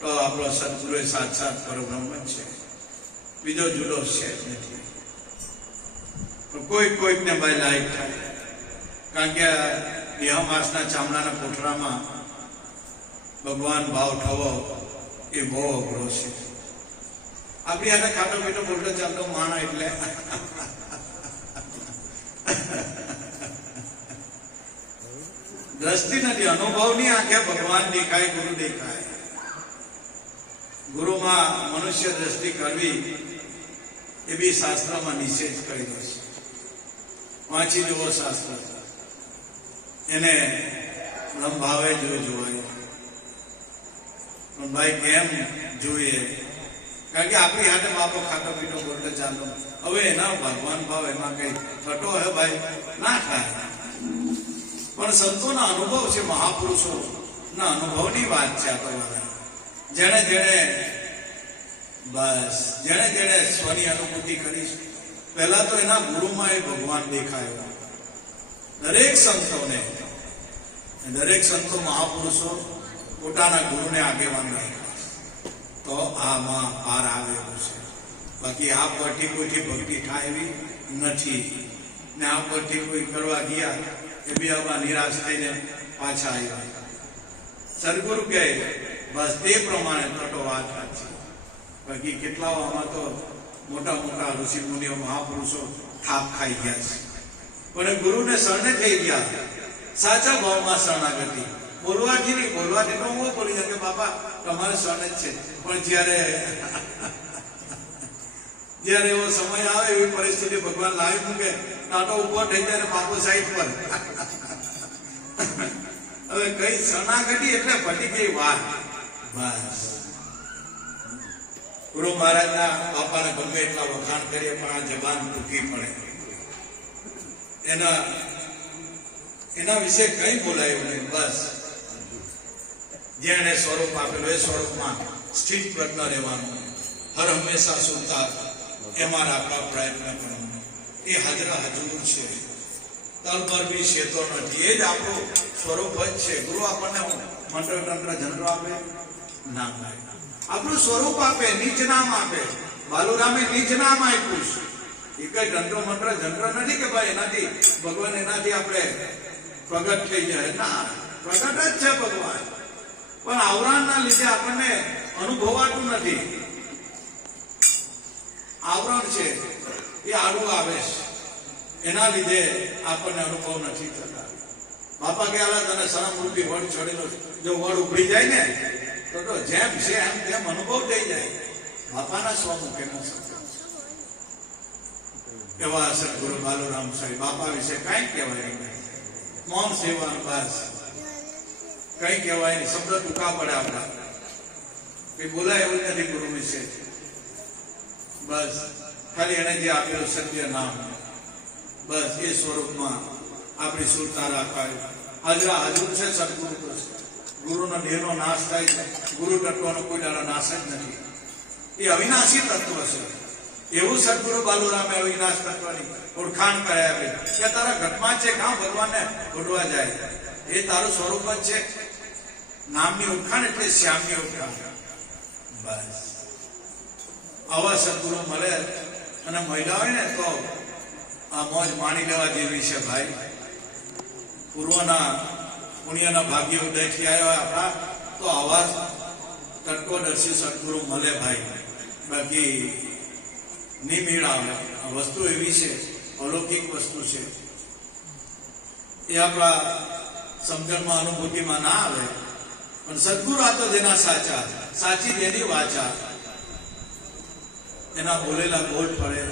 તો આપણો સદગુરુ એ સાક્ષાત પરબ્રહ્મ જ છે, બીજો જુદો છે જ નથી. કોઈકને ભાઈ લાયક થાય, કારણ કે દેહમાસના ચામડાના કોઠરામાં ભગવાન ભાવ થવો એ બહુ અઘરો છે. આપણી આને ખાટો પીટો બોલતો ચાલતો માણા એટલે દ્રષ્ટિ નથી, અનુભવની આંખે ભગવાન દેખાય, ગુરુ દેખાય. ગુરુમાં મનુષ્ય દ્રષ્ટિ કરવી એ બી શાસ્ત્રમાં નિષેધ કરેલો છે. વાંચી જુઓ શાસ્ત્ર, એને લંબાવે જોવાય. પણ ભાઈ કેમ જોઈએ? કારણ કે આપણી હાથે બાપો ખાટો પીટો બોલતો ચાલો, હવે એના ભગવાન ભાવ એમાં કઈ થતો હે ભાઈ ના થાય. પણ સંતોના અનુભવ છે, મહાપુરુષો ના અનુભવની વાત છે. આ તો જેણે સ્વની અનુભૂતિ કરી, પહેલા તો એના ગુરુમાં એ ભગવાન દેખાયો. દરેક સંતો મહાપુરુષો પોતાના ગુરુને આગેવાન રાખ્યા, તો આમાં પાર આવેલું છે. બાકી આ પરથી કોઈથી ભક્તિ થાય એવી નથી, ને આ પરથી કોઈ કરવા ગયા એ બી આમાં નિરાશ થઈને પાછા આવ્યા. સદગુરુ કહે બસ તે પ્રમાણે થતો વાત છે. બાકી કેટલાઓ આમાં તો મોટા મોટા ઋષિ મુનિઓ મહાપુરુષો થાપ ખાઈ ગયા છે, પણ ગુરુને શરણે થઈ ગયા. સાચા ભાવમાં શરણાગતિ બોલવાથી નહીં, બોલવાથી તો હું બોલી જાય કે બાપા તમારે શરણે જ છે, પણ જ્યારે એવો સમય આવે, એવી પરિસ્થિતિ ભગવાન લાવી મૂકે, નાટો ઉભો થઈ જાય ને બાપુ સાઈડ પર. હવે કઈ શરણાગતિ એટલે પતી ગઈ વાત બસ. ગુરુ મહારાજના બાપાને ગમે એટલા વખાણ કરીએ પણ આ જબાન ટૂંકી પડે. એના વિશે કઈ બોલાયું નહીં. બસ જેને સ્વરૂપ આપેલું એ સ્વરૂપમાં સ્થિત પ્રજ્ઞ રહેવાનું, હર હંમેશા સુતા એમાં રાખવા પ્રયત્ન કરવાનો. એ હાજરા હજુર છે, તલ પર બી શેતો નથી. એ જ આપણું સ્વરૂપ જ છે. ગુરુ આપણને મંત્ર તંત્ર જનરો આપે નામ આપે, આપણું સ્વરૂપ આપે, નીચ નામ આપે. બાલુરામે નીચ નામ આપ્યું છે. એ કઈ તંત્ર મંત્ર જનરો નથી કે ભાઈ એનાથી ભગવાન એનાથી આપણે પ્રગટ થઈ જાય. ના, પ્રગટ જ છે ભગવાન, પણ આવરણના લીધે આપણને અનુભવાતું નથી. આવરણ છે એ આડું આવે છે, એના લીધે આપણને અનુભવ નથી થતા. બાપા કહેલા તને સણમરૂપી વડ ચડેલો, જો વડ ઉભરી જાય ને તો જેમ છે એમ તેમ અનુભવ થઈ જાય. બાપાના સ્વમુખ એના એવા સદગુરુ બાલુરામ સાહેબ. બાપા વિશે કઈ કહેવાય નહીં, મૌન સેવાનું બસ. કઈ કહેવાય નહીં, શબ્દ ટૂંકા પડે આપણા, કઈ બોલાય એવું નથી ગુરુ વિશે. બસ ખાલી એને જે આપેલું સત્ય નામ, બસ એ સ્વરૂપમાં આપણી સુરતા રાખવાય. હાજરા હજુર છે સદગુરુ તો. ગુરુનો દેહનો નાશ થાય છે, ગુરુ તત્વનો કોઈ દાડો નાશ જ નથી. એ અવિનાશી તત્વ છે. એવું સદગુરુ બાલુરામે અવિનાશ તત્વની ઓળખાણ કરાવી કે તારા ઘટમાં છે કાં ભગવાનને ભૂલવા જાય, એ તારું સ્વરૂપ જ છે. નામની ઓળખાણ એટલે શ્યામની ઓળખાણ. બસ આવા સદગુરુ મળે અને મહિલા હોય ને તો આ મોજ માણી લેવા જેવી છે ભાઈ. પૂર્વના પુણ્યના ભાગ્ય ઉદય થી આવ્યા આપણા તો આવા તત્વદર્શી સદગુરુ મળે ભાઈ. બાકી નિમેળ આવે. આ વસ્તુ એવી છે, અલૌકિક વસ્તુ છે, એ આપણા સમજણમાં અનુભૂતિમાં ના આવે. પણ સદગુરુ આ તો જેના સાચા, સાચી જેની વાચા, એના બોલેલા બોલ ફળે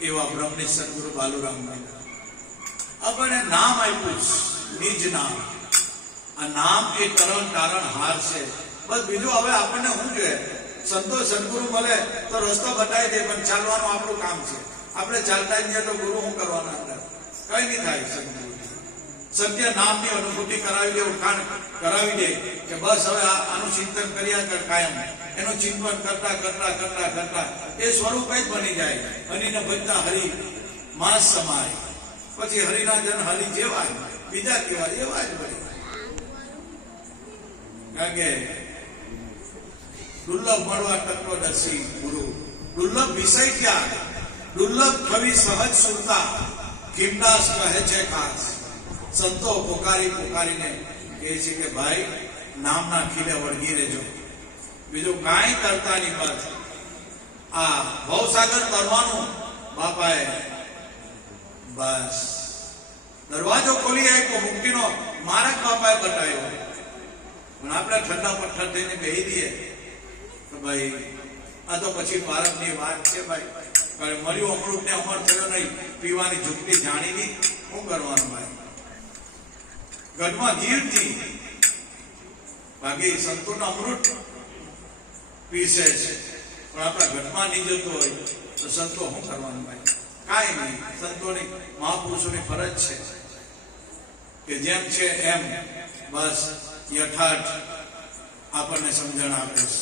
એવા બ્રહ્મનિષ્ઠ સદગુરુ બાલુરામ આપણને નામ આપ્યું, નિજ નામ. આ નામ એ તરણ તારણ હાર છે. બસ બીજું હવે આપણને શું જોઈએ? સંતો સદગુરુ મળે તો રસ્તો બતાવી દે, પણ ચાલવાનું આપણું કામ છે. આપણે ચાલતા જ નહીં તો ગુરુ શું કરવાના? અંદર કઈ નહીં થાય. સદગુરુ સત્ય નામની અનુભૂતિ કરાવી દે, ઉઠાણ કરાવી દે કે બસ હવે આનું ચિંતન કર્યા કર કાયમ. એનું ચિંતન કરતા કરતા કરતા કરતા એ સ્વરૂપ જ બની જાય. હરિને ભજતા હરિ માસ સમાય. પછી હરિના જન હરિ જેવા બીજા કેવા એવા જ બની. કારણ કે દુર્લભ મળવા તત્વદર્શી ગુરુ, દુર્લભ વિષય ક્યાં, દુર્લભ કવિ સહજ સુરતા, કિમદાસ કહે છે ખાસ. સંતો પોકારી પોકારીને કહે છે કે ભાઈ નામના ખીલે વળગી રહેજો, બીજું કાંઈ કરતા નહીં. બસ આ ભવસાગર તરવાનું બાપાએ બસ દરવાજો ખોલી આપ્યો, મુક્તિનો માર્ગ બાપાએ બતાવ્યો. પણ આપણે ઠંડા પથ્થર થઈને બેહી દઈએ તો ભાઈ આ તો પછી ભારતની વાત છે ભાઈ. મળ્યું અમૃત ને અમર થયો નહીં, પીવાની ઝુકતી જાણી નહીં, શું કરવાનું ભાઈ? ગઢમાં ગીરથી બાકી સંતોના અમૃત પીસે છે, પણ આપણા ઘટમાં નહીં જતો હોય તો સંતો શું કરવાનું ભાઈ? કાંઈ નહીં. સંતોની મહાપુરુષોની ફરજ છે કે જેમ છે એમ બસ યથાર્થ આપણને સમજણ આપે છે.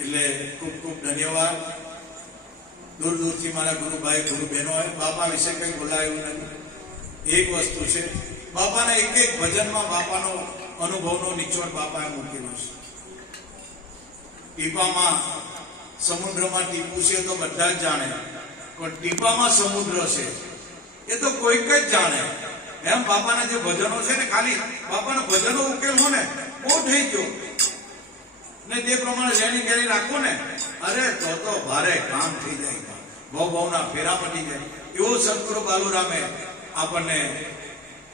એટલે ખૂબ ખૂબ ધન્યવાદ. દૂર દૂરથી મારા ગુરુભાઈ ગુરુ બહેનો બાપા વિશે કંઈ બોલાયું નથી. એક વસ્તુ છે, બાપાના એક એક ભજનમાં બાપાનો અનુભવનો નિચોડ બાપાએ મૂકેલો છે. ટીપામાં સમુદ્રમાં ટીપું છે તો બધા જ જાણે, પણ ટીપામાં સમુદ્ર છે એ તો કોઈક જ જાણે. એમ બાપાના જે ભજનો છે ને, ખાલી બાપાના ભજનો ઉકેલ હો ને બહુ થઈ ગયો ને તે પ્રમાણે જેની ગેરી રાખો ને, અરે તો ભારે કામ થઈ જાય, ભવના ફેરા પટી જાય. એવો સદગુરુ બાલુરામે આપણને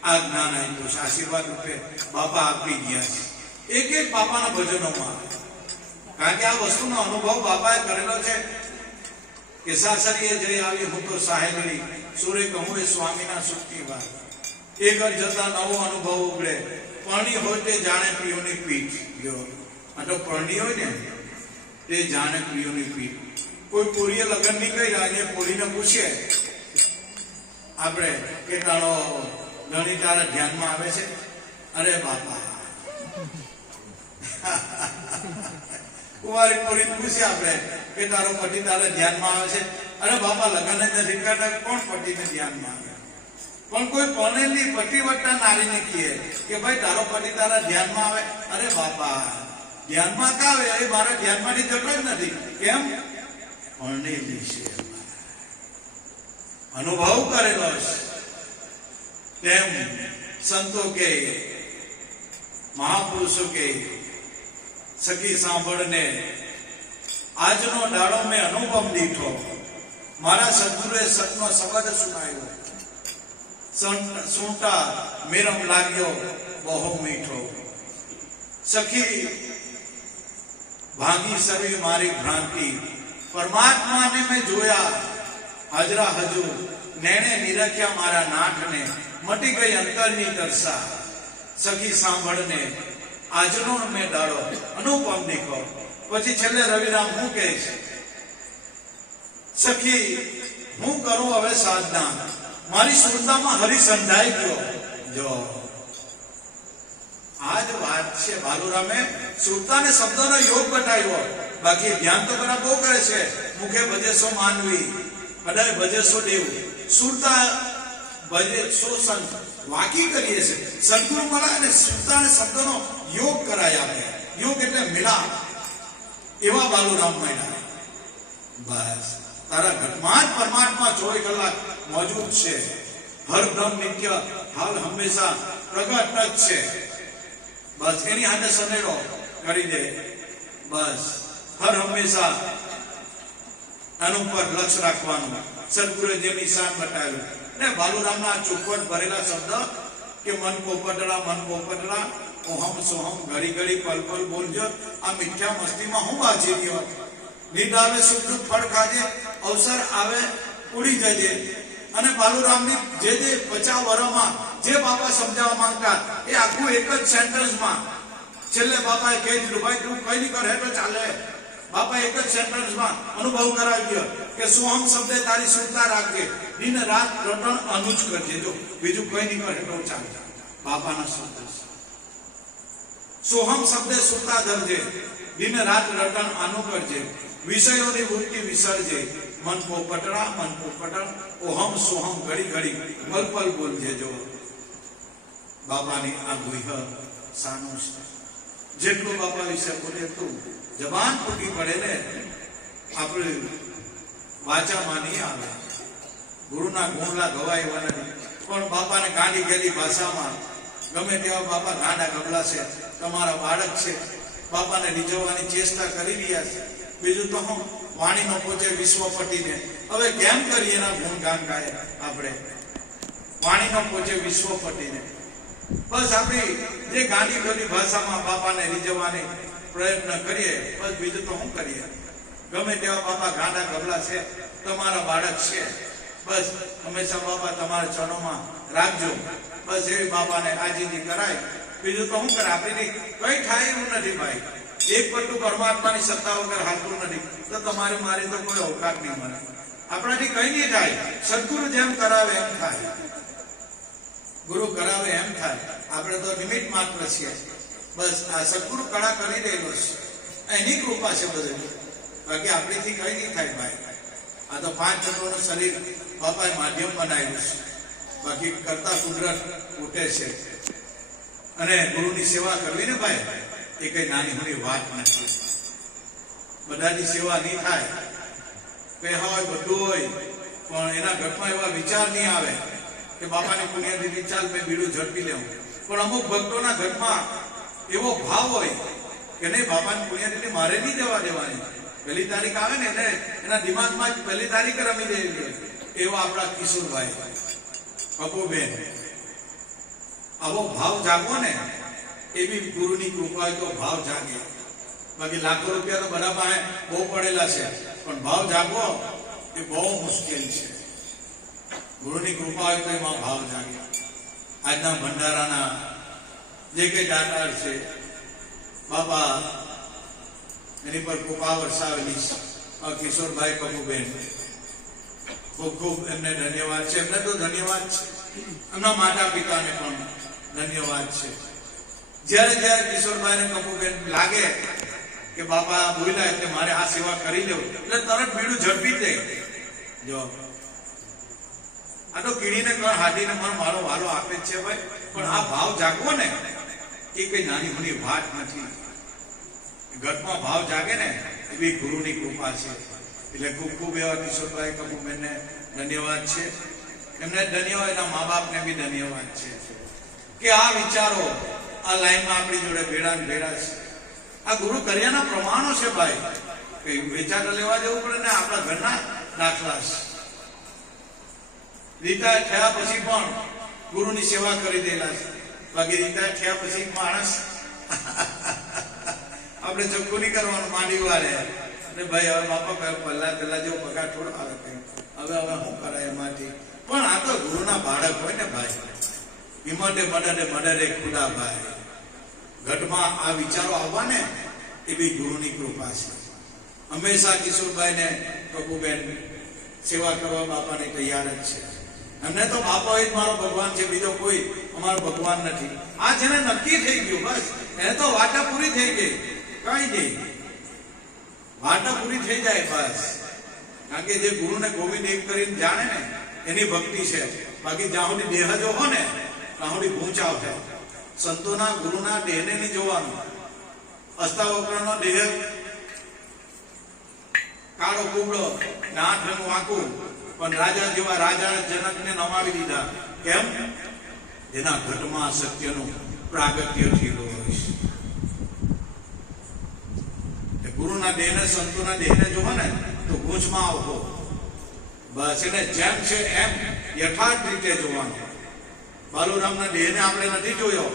આ જ્ઞાન આપ્યું છે. આશીર્વાદ રૂપે બાપા આપી ગયા છે એક એક બાપાના ભજનોમાં. કારણ કે આ વસ્તુનો અનુભવ બાપાએ કરેલો છે કે સાસરીએ જઈ આવી હું તો સાહેબરી, સુરે કહું એ સ્વામીના સુખની વાત. એ ઘર જતા નવો અનુભવ ઉગડે, પરણી હોય તે જાણે પ્રિયોની પીઠ. જો આ તો પરણી હોય ને તે જાણે પ્રિયોની પીઠ. કોઈ પૂરીએ લગ્ન નહીં કર્યા અને પૂરીને પૂછીએ આપણે કે તારો ધણી તારા ધ્યાનમાં આવે છે? અરે બાપા કુંવારી પૂરી પૂછીએ આપણે કે તારો પતિ તારા ધ્યાનમાં આવે છે? અરે બાપા લગ્ન જ નથી કરતા, કોણ પતિને ધ્યાનમાં આવે? પણ કોઈ પરણેલી પતિવત્તા નારીને કહે કે ભાઈ તારો પતિ તારા ધ્યાનમાં આવે? અરે બાપા ધ્યાનમાં કા આવે? એ મારા ધ્યાનમાંથી જતો જ નથી. કેમ? પરણેલી છે, અનુભવ કરેલો છે. તેમ સંતો કે મહાપુરુષો કે સખી સાંભળને આજનો દાડો મેં અનુપમ દીઠો, મારા સદગુરુએ સતનો શબ્દ સુનાયો, સુનતા મેરમ લાગ્યો બહુ મીઠો. સખી ભાંગી સર્વી મારી ભ્રાંતિ, પરમાત્માને મેં જોયા હાજરા હજુર, નેણે નિરખ્યા મારા નાથને, મટી ગઈ અંતરની તરસા. સખી સાંભળને આજનો મેં દાડો અનુપમ દીખો. પછી છેલ્લે રવિરામ હું કહે છે, સખી હું કરું હવે સાધના, મારી સુરતામાં હરિ સંધાઈ ગયો. જો આ જ વાત છે, બાલુરામે સુરતાને શબ્દનો યોગ બતાવ્યો. બાકી ધ્યાન તો બધા બહુ કરે છે, મુખે ભજેશો માનવી, બધાય ભજેશો દેવ, સુરતા ભજેશો સંત, વાકી કરીએ છે. સદગુરુ મહારાજ અને સુરતા અને શબ્દનો યોગ કરાય આપણે. યોગ એટલે મિલાપ. એવા બાલુરામ મહિના બસ તારા ઘટમાં જ પરમાત્મા 24 કલાક મોજૂદ છે. હરદમ નિત્ય હાલ હંમેશા પ્રગટ જ છે. બસ એની હાથે સનેડો કરી દે. બસ હર હંમેશા આનું પર લક્ષ્ય રાખવાનું. સદગુરુએ જે નિશાન બતાવ્યું ને બાલુરામના ચોખવટ ભરેલા શબ્દ કે મન પોપટડા ઓહમ સોહમ ઘડી ઘડી પલ પલ બોલજો. આ મિથ્યા મસ્તીમાં હું વાંચી રહ્યો. નીંદ આવે સુખ દુઃખ ફળ ખાજે, અવસર આવે ઉડી જજે. અને બાલુરામની જે 50 વર્ષમાં જે બાપા સમજાવવા માંગતા એ આખું એક જ સેન્ટેન્સમાં છેલ્લે બાપાએ કહી દીધું, ભાઈ તું કઈ નહીં કરે તો ચાલે. બાપા એક જ સેન્ટેન્સમાં અનુભવ કરાવી ગયો કે સોહમ શબ્દે તારી સુરતા રાખજે, દિન રાત રટણ અનુજ કરજે. જો બીજું કઈ નહીં કરે તો ચાલે. બાપાના શબ્દ સોહમ શબ્દે સુરતા ધરજે, દિન રાત રટણ આનું કરજે, વિષયોની વૃત્તિ વિસરજે, મન પોપટડા ઓહમ સોહમ ઘડી ઘડી પલ પલ બોલજે. જો બાપાની આ ગુહ્ય સાનું છે. જેટલું બાપા વિશે બોલે એટલું જબાન ફૂટી પડે ને આપણે વાચામાં નહીં આવે. ગુરુના ગુણલા ગવાય એવા નથી. પણ બાપાને ગાંડી ગયેલી ભાષામાં ગમે તેવા બાપા ગાંડા ગબલા છે, તમારા બાળક છે, બાપાને રીઝવવાની ચેષ્ટા કરી રહ્યા છે. બીજું તો હું વાણીનો પહોંચે વિશ્વપતિને હવે કેમ કરીએ એના ગુણગાન ગાય આપણે. વાણીનો પહોંચે વિશ્વપતિને બસ આપણી જે ગાંડી ગયેલી ભાષામાં બાપાને રીઝવવાની પ્રયત્ન કરીએ. બસ બીજું તો શું કરીએ. ગમે તેવા બાપા ગાંડા ગબલા છે, તમારા બાળક છે. બસ હંમેશા બાપા તમારા ચરણોમાં રાખજો. બસ એવી બાપાને આજીજી કરાય. બીજું તો શું કરે. આપણી કઈ થાય એવું નથી ભાઈ. એક પટ્ટું પરમાત્માની સત્તા વગર હાલતું નથી તો તમારી મારી તો કોઈ અવકાશ નહીં મળે. આપણાથી કઈ નહીં થાય. સદગુરુ જેમ કરાવે એમ થાય. ગુરુ કરાવે એમ થાય. આપણે તો નિમિત્ત માત્ર છીએ. બસ આ સદગુરુ કળા કરી રહેલો છે, એની કૃપા છે બધું. બાકી આપણીથી કઈ નહીં થાય ભાઈ. આ તો 5 તત્વોનું શરીર બાપાએ માધ્યમ બનાવ્યું છે. બાકી કરતા કુદરત ઉઠે છે. અને ગુરુની સેવા કરવી ને ભાઈ એ કઈ નાની મોટી વાત નથી. બધાની સેવા નહીં થાય. પૈસા હોય બધું હોય પણ એના ઘટમાં એવા વિચાર નહીં આવે કે બાપાની પુણ્યથી ચાલ મેં બીડું ઝડપી લેવું. પણ અમુક ભક્તોના ઘટમાં એવો ભાવ હોય કે નહીં બાપાની પુણ્યથી મારે નહીં જવા દેવાની. 1 તારીખ આવે ને એને એના દિમાગમાં જ 1 તારીખ રમી દેવી. એવા આપણા કિશોરભાઈ કપૂબેન આવો ભાવ જાગવો ને એવી ગુરુની કૃપા હોય તો ભાવ જાગે. બાકી લાખો રૂપિયા તો બધા પાસે બહુ પડેલા છે પણ ભાવ જાગવો એ બહુ મુશ્કેલ છે. ગુરુની કૃપા હોય તો એમાં ભાવ જાગે. આજના ભંડારાના જે કઈ દાતાર છે બાપા એની પર કૃપા વરસાવેલી છે. કિશોરભાઈ કપૂબેન ખૂબ ખૂબ એમને ધન્યવાદ છે. એમને તો ધન્યવાદ છે, એમના માતા પિતાને પણ ધન્યવાદ છે. જ્યારે કિશોરભાઈ ને કપૂબેન લાગે કે બાપા બોલ્યા એટલે મારે આ સેવા કરી લેવું એટલે તરત બીડું ઝડપી જાય. જો આ તો કીડીને કણ હાથીને મારો વાલો આપે જ છે ભાઈ. પણ આ ભાવ જાગવો ને એ કઈ નાની મોટી વાત નથી. ઘટમાં ભાવ જાગે ને એવી ગુરુની કૃપા છે. એટલે ખૂબ ખૂબ એવા કિશોરભાઈ કપૂબેનને ધન્યવાદ છે. એમને ધન્યવાદ, એના મા બાપને બી ધન્યવાદ છે કે આ વિચારો આ લાઈનમાં આપણી જોડે ભેડા છે. આ ગુરુ કર્યાના પ્રમાણો છે ભાઈ. કઈ વિચાર લેવા જવું પડે ને. આપણા ઘરના દાખલા છે. રિટાયર થયા પછી પણ ગુરુની સેવા કરી દેલા છે. બાકી રિટાયર થયા પછી માણસ આપણે ચક્કુ નહીં કરવાનું માંડી વાળે ને ભાઈ હવે બાપા પહેલા જેવો પગાર થોડો આવે કઈ હવે શું કરાય એમાંથી. પણ આ તો ગુરુના બાળક હોય ને ભાઈ. હિંમતે મદદે ખુદા ભાઈ. ઘટમાં આ વિચારો આવવા ને એ બી ગુરુની કૃપા છે. હંમેશા કિશોરભાઈ ને કપૂબેન સેવા કરવા બાપાની તૈયાર જ છે. એમને તો બાપા જ મારો ભગવાન છે, બીજો કોઈ અમારો ભગવાન નથી. આ છે ને નક્કી થઈ ગયું. બસ એને તો વાટા પૂરી થઈ ગઈ. કઈ નહીં વાર્તા પૂરી થઈ જાય બસ. કારણ કે જે ગુરુને ગોવિંદ એક કરીને જાણે ને એની ભક્તિ છે. બાકી જ્યાં સુધી દેહ જો હો ને ત્યાં સુધી ગૂંચાવ છે. સંતોના ગુરુના દેહને નહીં જોવાનું. અષ્ટાવક્રનો દેહ કાળો કુબડો ને 8 રંગ વાંકું, પણ રાજા જેવા રાજા જનકને નમાવી દીધા. કેમ? જેના ઘટમાં સત્યનું પ્રાગટ્ય થયેલું હોય છે. ગુરુના દેહને સંતોના દેહને જોવો ને તો ગૂંચમાં આવતો. બસ એને જેમ છે એમ યથાર્થ રીતે જોવાનું. બાલુરામના દેહને આપણે નથી જોયો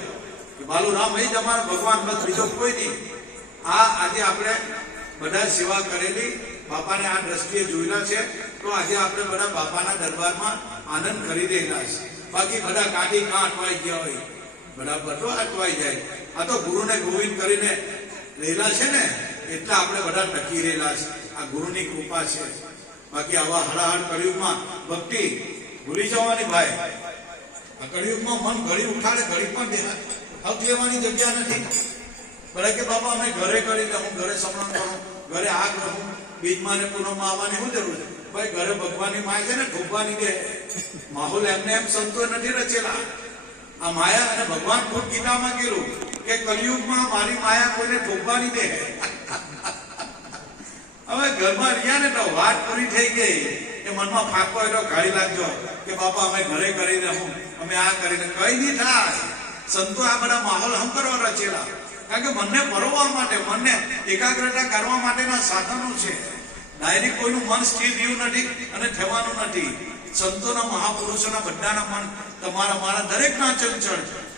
કે બાલુરામ એ જ અમારા ભગવાન, બસ બીજો કોઈ નહીં. આજે આપણે બધા સેવા કરેલી, બાપાને આ દ્રષ્ટિએ જોયેલા છે, તો આજે આપણે બધા બાપાના દરબારમાં આનંદ કરી રહેલા છે. બાકી બધા કાઢી કાં અટવાઈ ગયા હોય, બધા બધો અટવાઈ જાય. આ તો ગુરુને ગોવિંદ કરીને રહેલા છે ને, એટલે આપણે બધા ટકી રહેલા છે. આ ગુરુની કૃપા છે. બાકી આવા હળાહળ કળિયુગમાં ભક્તિ ભૂલી જવાની ભાઈ. આ કળિયુગમાં મન ઘડી ઉઠાડે, ઘડી પણ હક લેવાની જગ્યા નથી. બધા કે બાપા અમે ઘરે કરી દઉં, ઘરે સમરણ કરું, ઘરે આ કરું, બીજમાં ને પૂનમમાં આવવાની શું જરૂર છે? ભાઈ ઘરે ભગવાનની માય છે ને, ઠોકવાની દે. માહોલ એમને એમ સંતો નથી રચેલા. આ માયા અને ભગવાન ખુદ ગીતામાં કીધું કે કલિયુગમાં મારી માયા કોઈને ઠોકવાની દે. હવે ઘરમાં રહ્યા ને તો વાત પૂરી થઈ ગઈ. એ મનમાં ફાંકો હોય તો ગાળી લાગજો કે બાપા અમે ઘરે કરી દઉં, અમે આ કરીને કઈ નહીં થાય. સંતો આ બધા માહોલ હમ કરવા રચેલા. કારણ કે મનને પરોવવા માટે, મનને એકાગ્રતા કરવા માટેના સાધનો છે. ડાયરેક્ટ કોઈનું મન સ્થિર રહ્યું નથી અને થવાનું નથી. સંતોના મહાપુરુષોના બધાના મન તમારા મારા દરેકના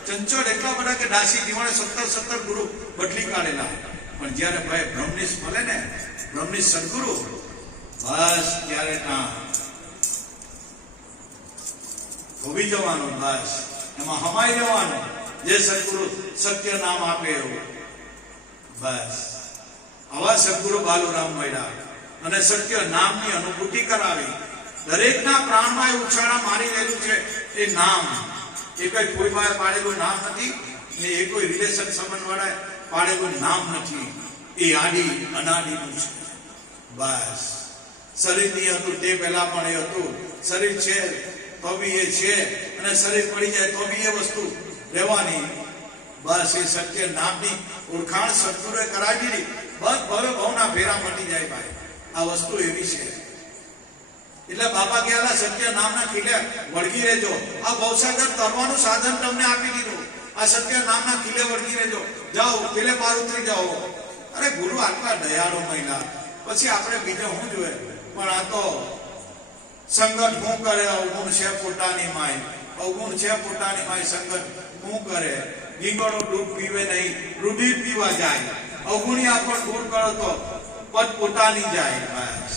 ચંચળ એટલા બધા કે દાસી દિવાળે 17 ગુરુ બદલી કાઢેલા. પણ જયારે ભાઈ બ્રહ્મનિષ્ઠ મળે ને, બ્રહ્મનિષ્ઠ સદગુરુ, બસ ત્યારે ના ખોબી જવાનું. બસ એમાં હમાઈ જવાનું. જે સદગુરુ સત્ય નામ આપે એવું. બસ આવા સદગુરુ બાલુરામ મળ્યા અને સત્ય નામની અનુભૂતિ કરાવી. દરેકના પ્રાણમાં એ ઉછાળા મારી રહેલું છે એ નામ. એ કઈ કોઈ પાસે પાડેલું નામ નથી ને એ કોઈ રિલેશન સંબંધ વાળા પાડેલું નામ નથી. એ આદિ અનાદિનું છે. બસ શરીરની હતું તે પહેલા પણ એ હતું. શરીર છે તો બી એ છે, અને શરીર પડી જાય તો બી એ વસ્તુ રહેવાની. બસ એ સત્ય નામની ઓળખાણ સદગુરુએ કરાવી દીધી. બસ ભવે ભવના ફેરા મટી જાય ભાઈ. આ વસ્તુ એવી છે. એટલે બાપા કહેલા સત્ય નામના ખીલે વળગી રહેજો. આ ભવસાગર તરવાનું સાધન તમને આપી દીધું. આ સત્ય નામના ખીલે વળગી રહેજો. જાઓ પેલે પાર ઉતરી જાઓ. અરે ગુરુ આટલા દયાળુ મહિલા, પછી આપણે બીજો શું જોઈએ? પણ આ તો સંગત શું કરે? અવગુણ છે પોતાની માય, અવગુણ છે પોતાની માય. સંગત શું કરે? ગીંગડો દૂધ પીવે નહીં, રુધિર પીવા જાય. અવગુણિયા પણ દૂર કરો તો પદ પોતાની જાય. બસ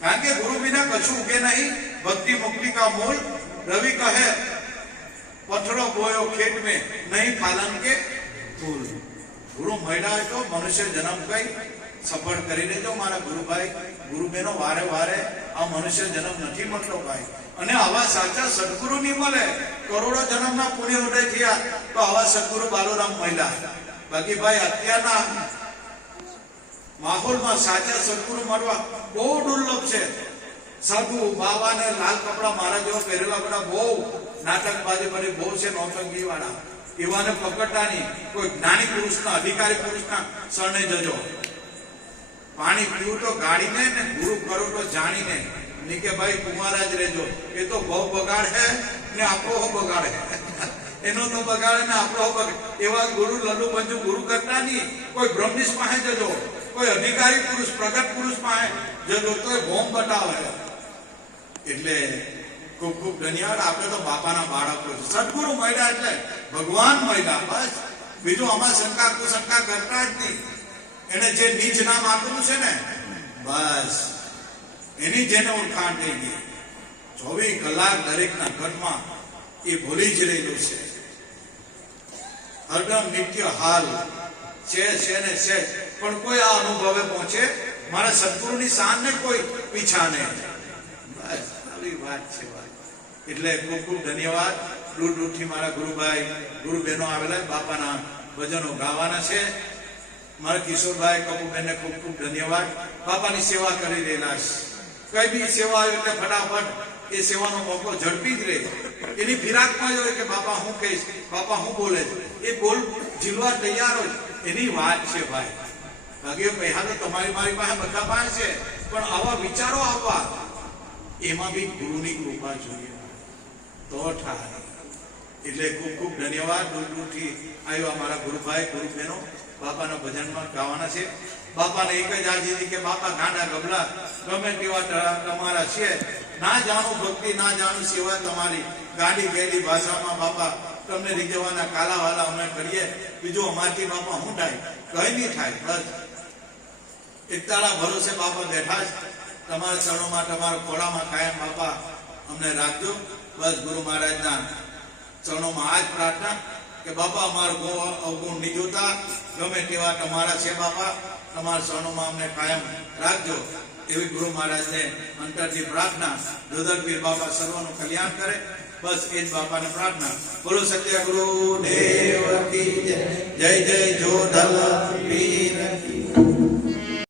કારણ કે ગુરુ વિના કશું ઉગે નહીં. ભક્તિ મુક્તિ કા મૂળ. રવિ કહે પથરો બોયો ખેત में નહીં ફાલન કે ફૂલ. ગુરુ મળ્યા તો મનુષ્ય જન્મ કઈ સફળ કરી દેજો મારા ગુરુભાઈ, ગુરુબેનો. વારે વારે આ મનુષ્ય જન્મ નથી મળતો ભાઈ. અને આવા સાચા સદગુરુ નહીં મળે. કરોડો જન્મના પુણ્ય ઉદય થયા તો આવા સદગુરુ બાલુરામ મળ્યા. બાકી ભાઈ અત્યારના માહોલમાં સાચા સદગુરુ મળવા બહુ દુર્લભ છે. સાધુ બાવા ને લાલ કપડા મારા જેવો પહેરેલા બધા બહુ નાટકબાજી બધી બહુ છે, નૌટંકી વાળા. એવાને પકડતા નહીં. કોઈ જ્ઞાની પુરુષના, અધિકારી પુરુષના શરણે જજો. પાણી પીવું તો ગાડીને ને, ગુરુ કરો તો જાણીને. નહીં કે ભાઈ કુમારા જ રહેજો. એ તો બહુ બગાડ હે ને આપણો હો બગાડ હે. એનો તો બગાડે ને આપણો હો બગાડ. એવા ગુરુ લલ્લુ મંજુ ગુરુ કરતા નહીં. કોઈ બ્રહ્મનિષ્ઠ પાસે જજો, કોઈ અધિકારી પુરુષ, પ્રગટ પુરુષ પાસે જજો તો એ ભોમ બતાવે. એટલે ખૂબ ખૂબ ધન્યવાદ. આપણે તો બાપાના બાળકો છે. સદગુરુ મળ્યા એટલે ભગવાન મળ્યા. બસ બીજું આમાં શંકા કુશંકા કરતા જ નહીં. એને જે નીચ નામ આપેલું છે ને, બસ એની જેને ઓળખાણ થઈ ગઈ. 24 કલાક દરેકના ઘરમાં એ ભૂલી જ રહેલું છે. હરદમ નિત્ય હાલ છે ને છે. પણ કોઈ આ અનુભવે પહોંચે મારા સદગુરુની શાન ને કોઈ પીછા નહીં. બસ આવી વાત છે. એટલે ખૂબ ખૂબ ધન્યવાદ. દૂર દૂરથી મારા ગુરુભાઈ ગુરુબહેનો આવેલા બાપાના ભજનો ગાવાના છે. મારા કિશોરભાઈ કપૂબેનને ખૂબ ખૂબ ધન્યવાદ. બાપાની સેવા કરી રહેલા છે. કઈ બી સેવા આવે એટલે ફટાફટ એ સેવાનો મોકો ઝડપી જ રહે. એની ફિરાકમાં જ હોય કે બાપા હું કહીશ, બાપા હું બોલે છે, એ બોલ ઝીલવા તૈયાર હોય. એની વાત છે ભાઈ. બાકી પૈસા તો તમારી મારી પાસે બધા પાસે છે, પણ આવા વિચારો આવવા એમાં બી ગુરુની કૃપા જોઈએ તો થાય. એટલે ખૂબ ખૂબ ધન્યવાદ. દૂર દૂરથી આવ્યા મારા ગુરુભાઈ ગુરુબહેનો બાપાના ભજનમાં ગાવાના છે. બાપાને એક જ આજીજી કે બાપા ગાંડા ગબલા ગમે તેવા તમારા છે, ના જાણું ભક્તિ ના જાણું સેવા તમારી, ગાડી ગયેલી ભાષામાં બાપા તમને રીઝવવાના કાલાવાલા અમે કરીએ, બીજું અમારથી બાપા શું થાય? કઈ નહીં થાય. બસ એકતાળા ભરોસે બાપા બેઠા જ. તમારા ચરણોમાં તમારા ખોળામાં કાયમ બાપા અમને રાખજો. બસ ગુરુ મહારાજના ચરણોમાં આ જ પ્રાર્થના કે બાપા અમારા અવગુણ નહીં જોતા, ગમે તેવા તમારા છે બાપા, તમારા ચરણોમાં અમને કાયમ રાખજો. એવી ગુરુ મહારાજને અંતરથી પ્રાર્થના. જોધર પીર બાપા સર્વનું કલ્યાણ કરે. બસ એ જ બાપાને પ્રાર્થના. બોલો સત્ય ગુરુ દેવ કી જય. જય જય જોધર